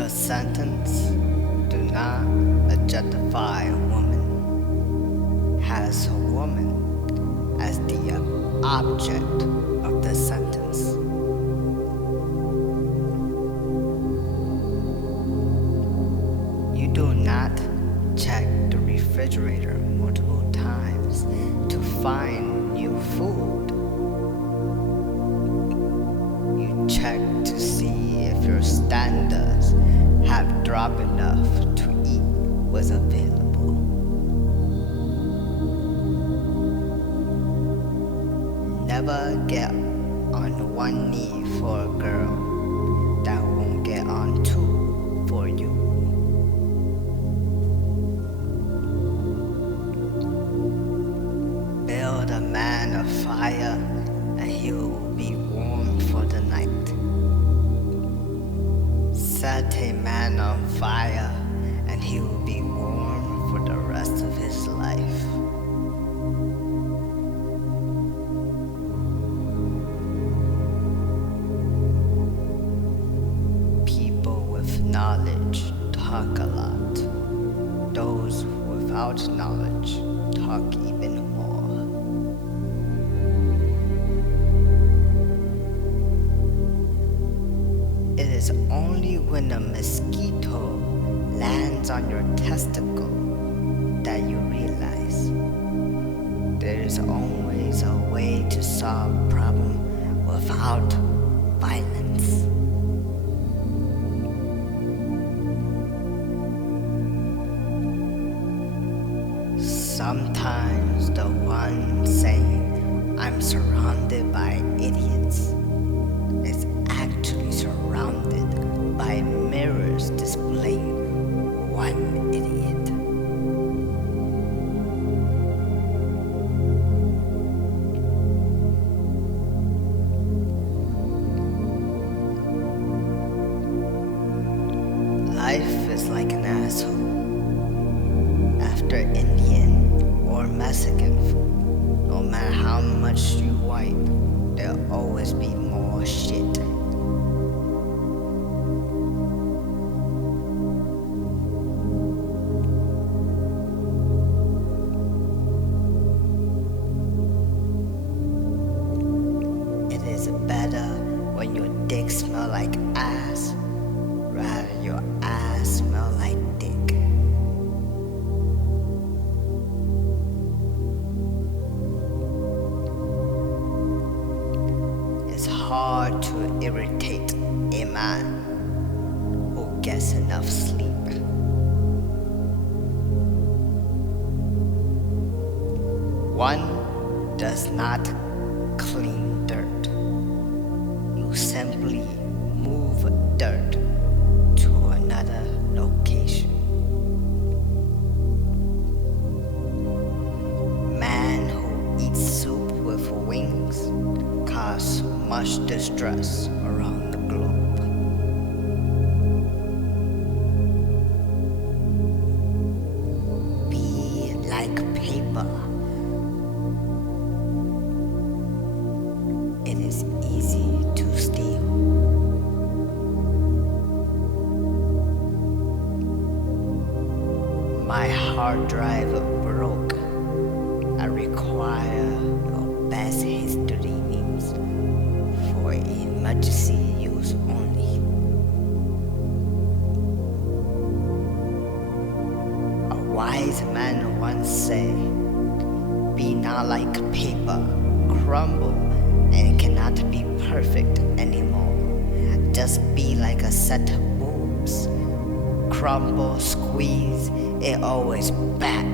The sentence, "Do not objectify a woman," has a woman as the object of the sentence. You do not check the refrigerator multiple times to find new food. You check to see if your standards have dropped enough to eat what's available. Never get on one knee for a girl that won't get on two for you. Build a man a fire and he will be warm for the night. Set a man on fire and he will be warm for the rest of his life. People with knowledge talk a lot. Those without knowledge talk even more. It is only when a mosquito lands on your testicle that you realize there is always a way to solve a problem without violence. Sometimes the one saying, "I'm surrounded by idiots," is actually surrounded by mirrors displaying one idiot. Life is like an asshole. After Indian or Mexican food, no matter how much you wipe, there'll always be more shit. It is better when your dick smell like ass rather than your ass smell like dick. It's hard to irritate a man who gets enough sleep. One does not clean dirt. You simply move dirt to another location. Man who eats soup with wings cause much distress around the globe. Be like paper. It is easy to steal. My hard drive broke. I require your best history memes for emergency use only. A wise man once said, "Be not like paper, crumble, and cannot be perfect anymore. Just be like a set of boobs. Crumble, squeeze, it always back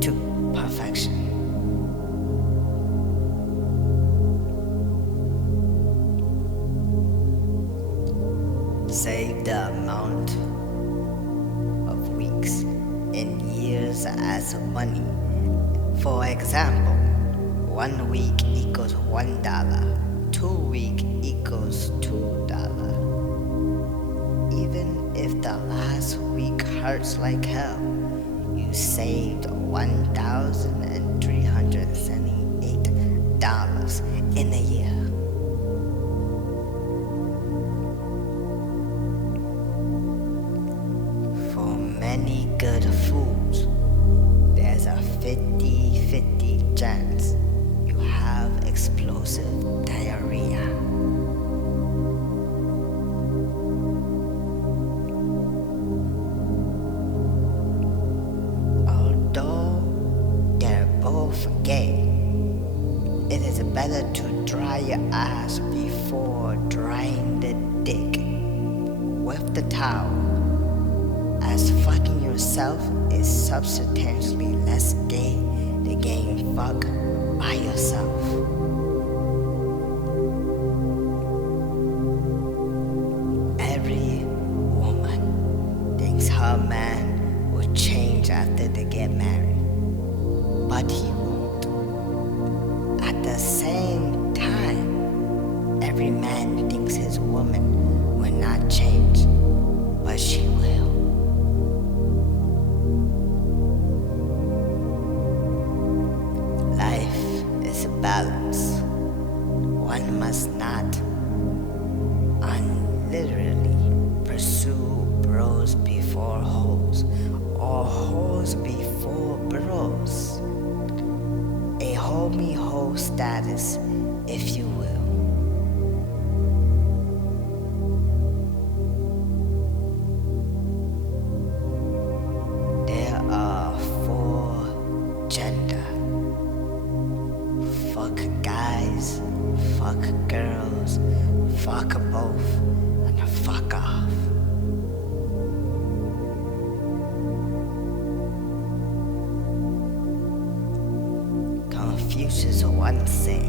to perfection." Save the amount of weeks and years as money. For example, 1 week equals $1, 2 weeks equals $2. Even if the last week hurts like hell, you saved $1,378 in a year. to the foods, there's a 50-50 chance you have explosive diarrhea. Although they're both gay, it is better to dry your ass before drying the dick with the towel, as fucking yourself is substantially less gay than getting fucked by yourself. Every woman thinks her man will change after they get married, but he won't. At the same time, every man thinks his woman will not change, but she will. Life is a balance. One must not unliterally pursue bros before hoes, or hoes before bros. A homie hoe status, if you will. There are 4 gender. Fuck guys, fuck girls, fuck both, and fuck off. Confucius once said,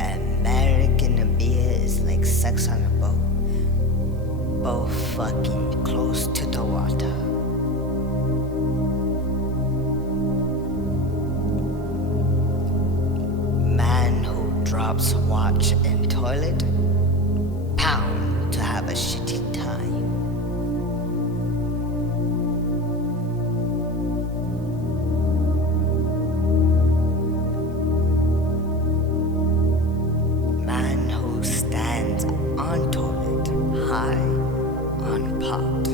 American beer is like sex on a boat, both fucking close to the water. Man who drops watch in toilet, bound to have a shitty time. Man who stands on toilet high on pot.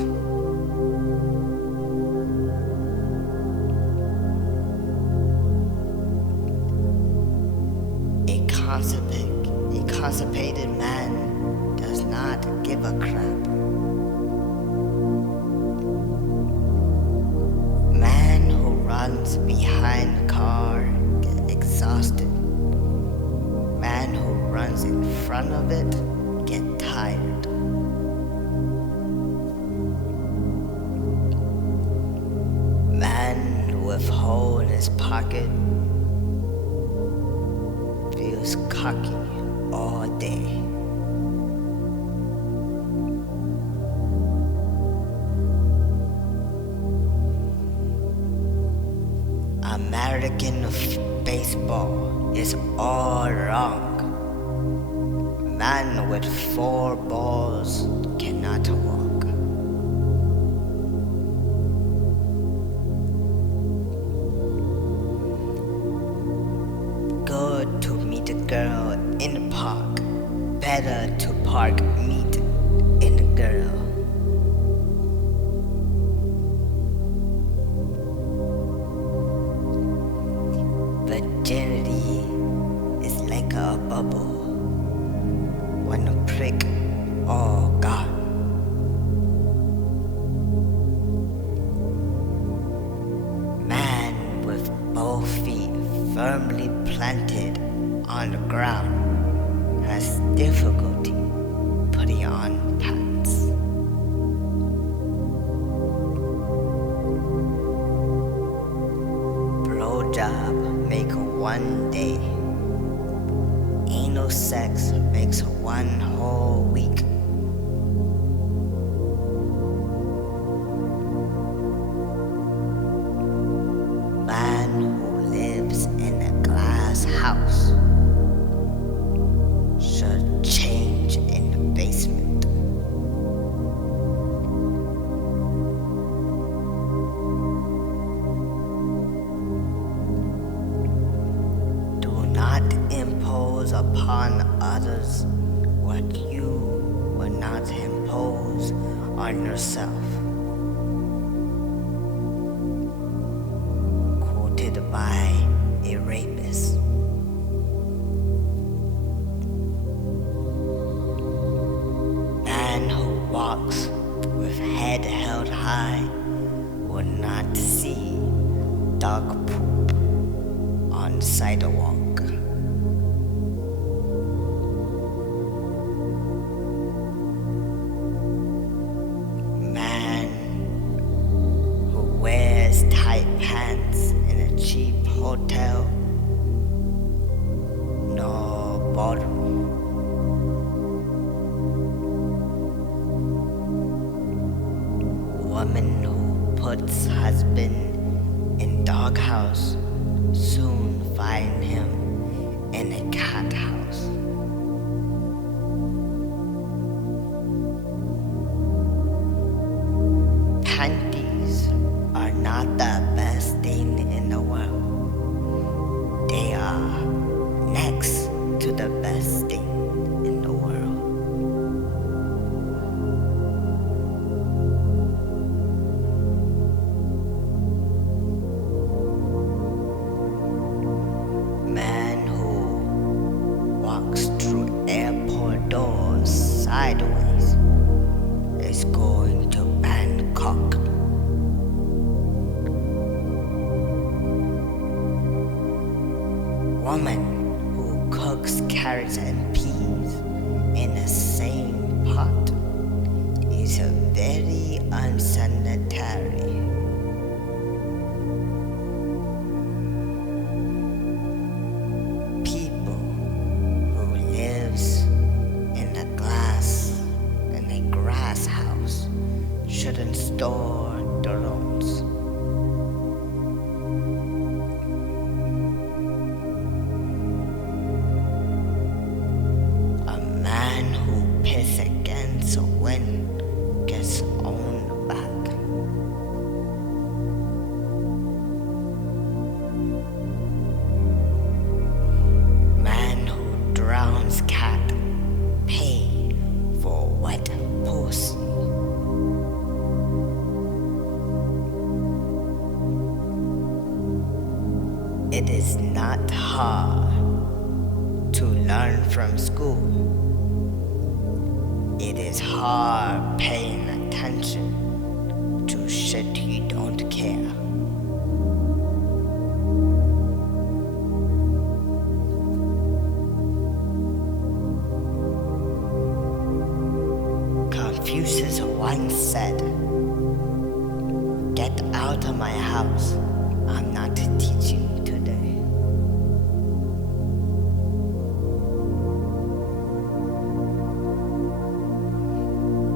A constipated man does not give a crap. Man who runs behind a car gets exhausted. Man who runs in front of it get tired. Man with hole in his pocket feels cocky all day. American baseball is all wrong. Man with 4 balls cannot walk. Good to meet a girl in the park, better to park meet in a girl. Virginity is like a bubble. When a prick, all gone. Man with both feet firmly planted on the ground has difficulty putting on pants. Blowjob make 1 day. Anal sex makes 1 whole week. Man who lives in a glass house should change in the basement. Do not impose upon others what you will not impose on yourself. walks with head held high will not see dog poop on sidewalk. Man who wears tight pants in a cheap hotel, no bottom. Woman who puts husband in doghouse soon find him in a cat house. Panties are not the best thing in the world. They are next to the best thing in the world. Man who walks through airport doors sideways is going to Bangkok. Woman who cooks carrots and peas in the same pot is very unsanitary. People who lives in a grass house shouldn't store drones. A man who pisses against a wind gets owned back. Man who drowns cat pay for wet pussy. It is not hard to learn from school. It is hard paying attention to shit you don't care. Confucius once said, "Get out of my house. I'm not teaching today."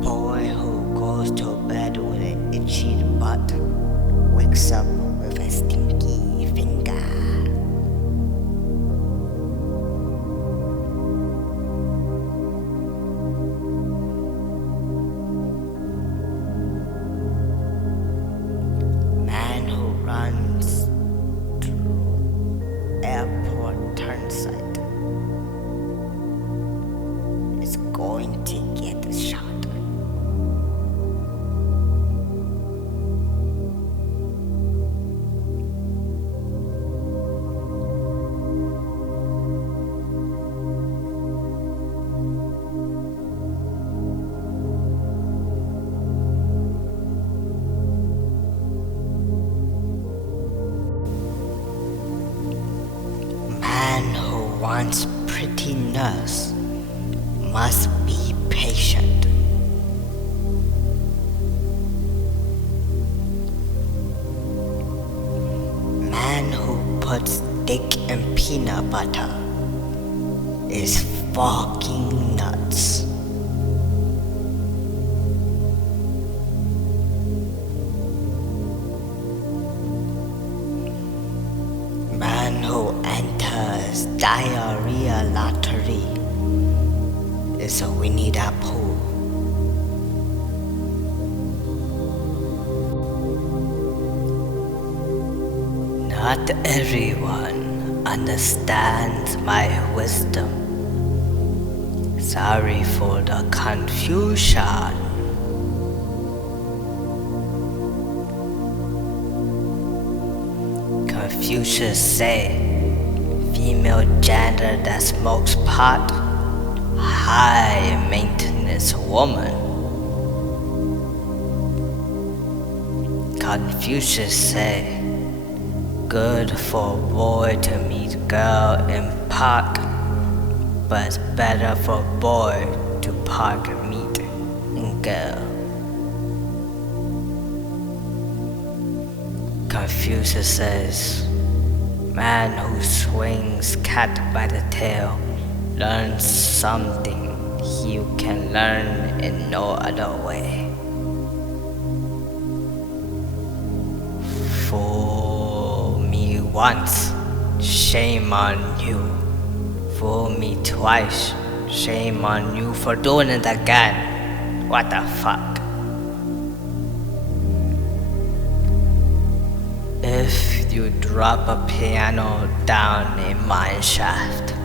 Boy who goes to bed with an itchy butt wakes up with a stinky finger. Man who runs through airport turnstile is going to get shot. Man who wants pretty nurse must be patient. Man who puts dick in peanut butter is fucking nuts. Man who enters diarrhea lottery is a Winnie the Pooh. Not everyone understands my wisdom. Sorry for the confusion. Confucius say, female gender that smokes pot, high maintenance woman. Confucius say, good for boy to meet girl in park, but it's better for boy to park and meet in girl. Confucius says, man who swings cat by the tail learns something he can learn in no other way. Fool me once, shame on you. Fool me twice, shame on you for doing it again. What the fuck? If you drop a piano down a mine shaft,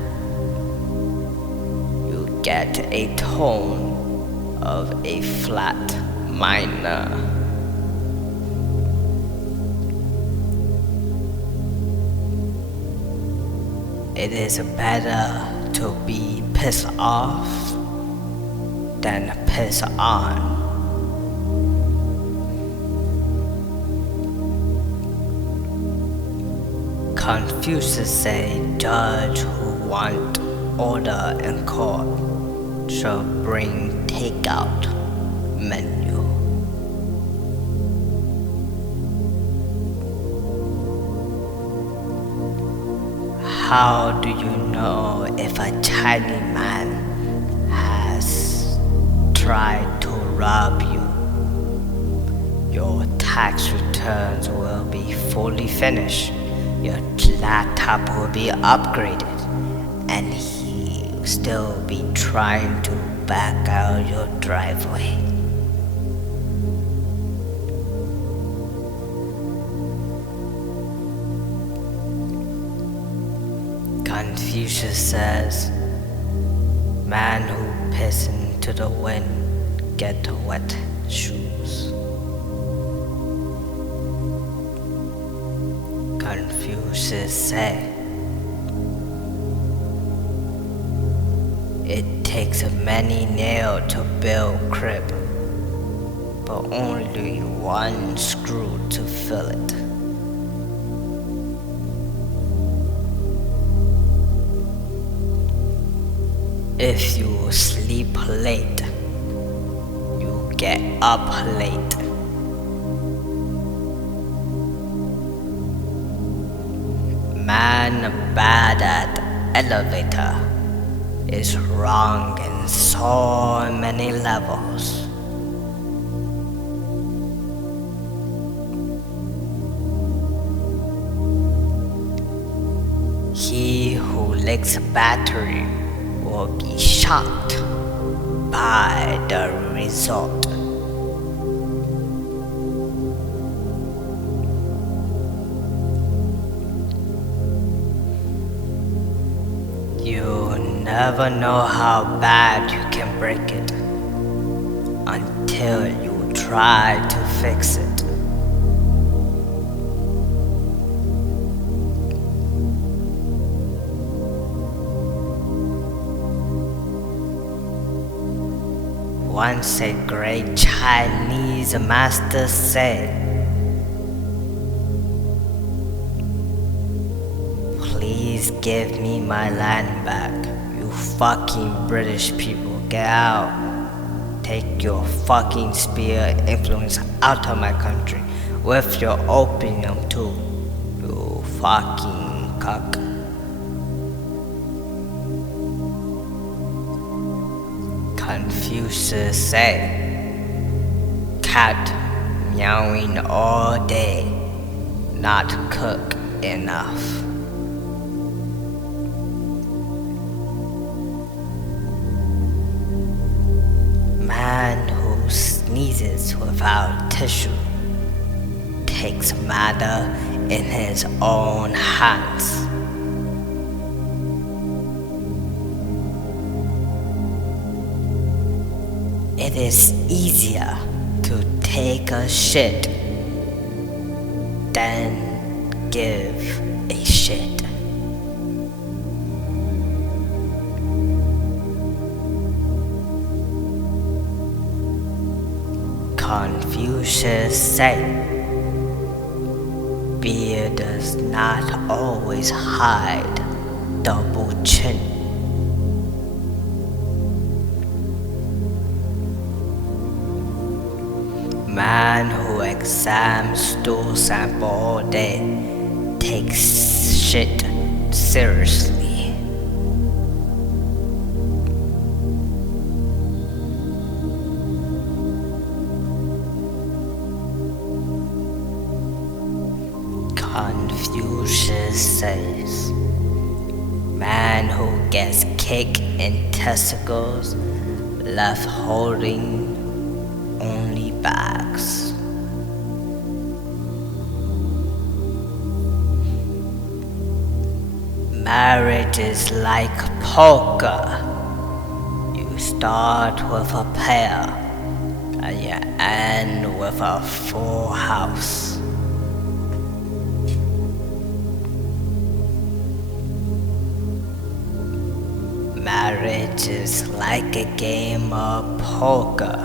you get a tone of a flat minor. It is better to be pissed off than piss on. Confucius say judge who want order in court shall bring takeout menu. How do you know if a Chinese man has tried to rob you? Your tax returns will be fully finished. Your laptop will be upgraded, and he'll still be trying to back out your driveway. Confucius says, man who piss into the wind get wet shoes. Confucius say, it takes many nails to build crib, but only one screw to fill it. If you sleep late, you get up late. Man bad at elevator is wrong in so many levels. He who licks battery will be shocked by the result. You never know how bad you can break it until you try to fix it. Once a great Chinese master said, please give me my land back. You fucking British people, get out. Take your fucking spear influence out of my country with your opium too. You fucking cuck. Confucius say, cat meowing all day, not cook enough. Man who sneezes without tissue takes matter in his own hands. It is easier to take a shit than give a shit. Confucius said, beard does not always hide double chin. Man who examines stool sample all day takes shit seriously. Confucius says, man who gets kicked in testicles left holding only bags. Marriage is like poker. You start with a pair and you end with a full house. Marriage is like a game of poker.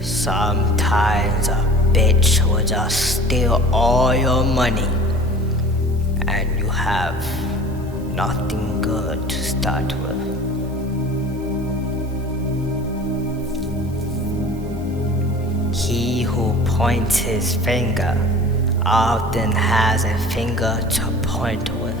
Sometimes a bitch will just steal all your money and you have nothing good to start with. He who points his finger often has a finger to point with.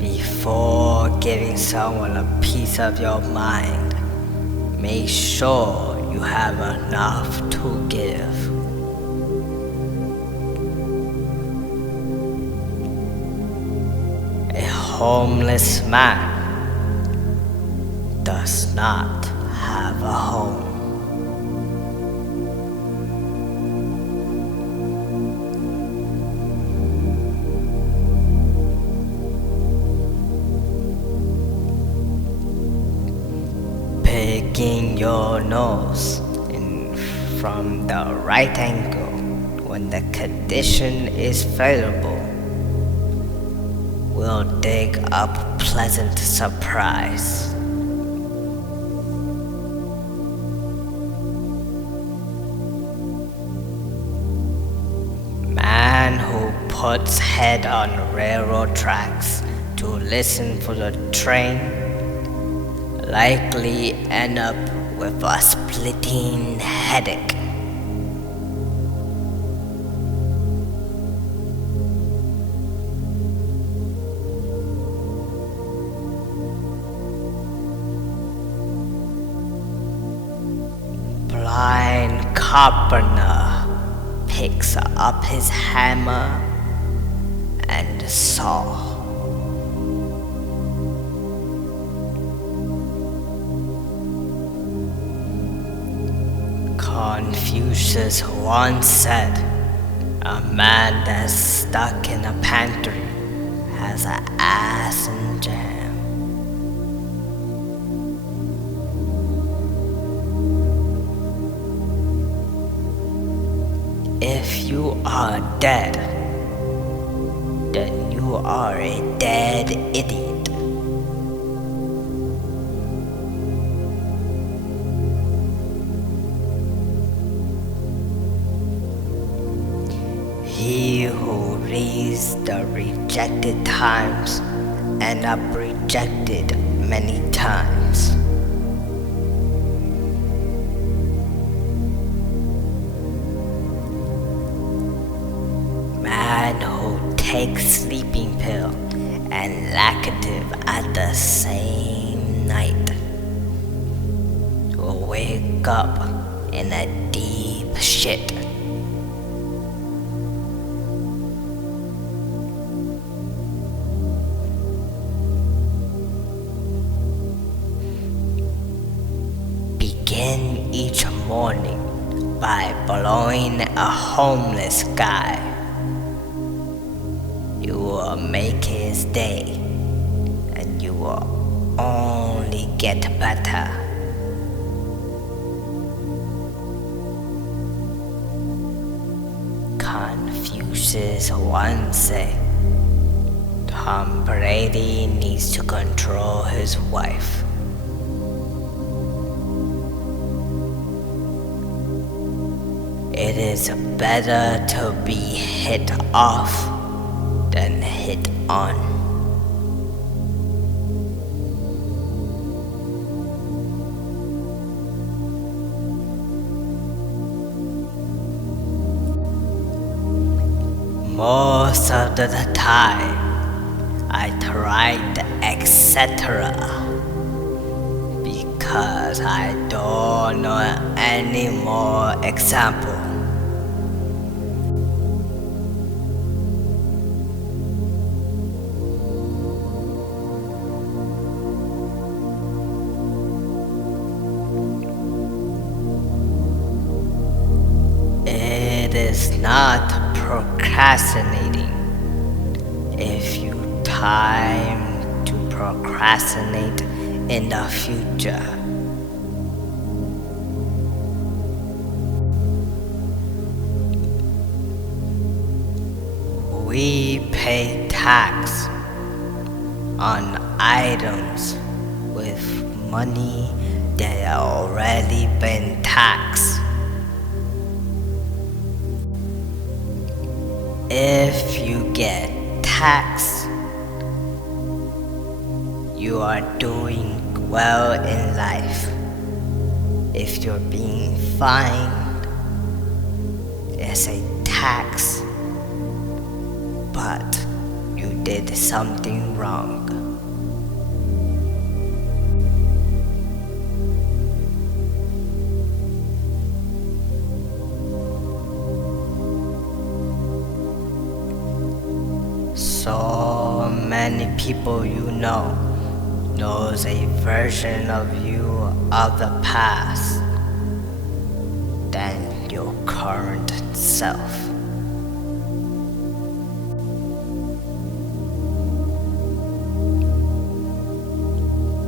Before giving someone a piece of your mind, make sure you have enough to give. A homeless man does not have a home. Picking your nose in from the right angle when the condition is favorable will dig up pleasant surprise. Man who puts head on railroad tracks to listen for the train likely end up with a splitting headache. Blind carpenter picks up his hammer and saw. Confucius once said, a man that's stuck in a pantry has an ass in jam. If you are dead, then you are a dead idiot. He who reads the rejected times end up rejected many times. Man who takes sleeping pill and laxative at the same night will wake up in a deep shit. Begin each morning by blowing a homeless guy. You will make his day, and you will only get better. Confucius once said, Tom Brady needs to control his wife. It is better to be hit off than hit on. Most of the time, I tried etc. because I don't know any more example. It is not procrastinating if you time to procrastinate in the future. We pay tax on items with money that already been taxed. If you get taxed, you are doing well in life. If you're being fined, it's a tax, but you did something wrong. So many people you know knows a version of you of the past than your current self.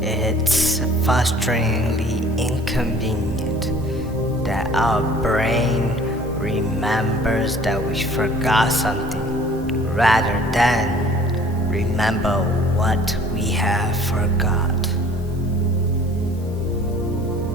It's frustratingly inconvenient that our brain remembers that we forgot something rather than remember what we have forgot.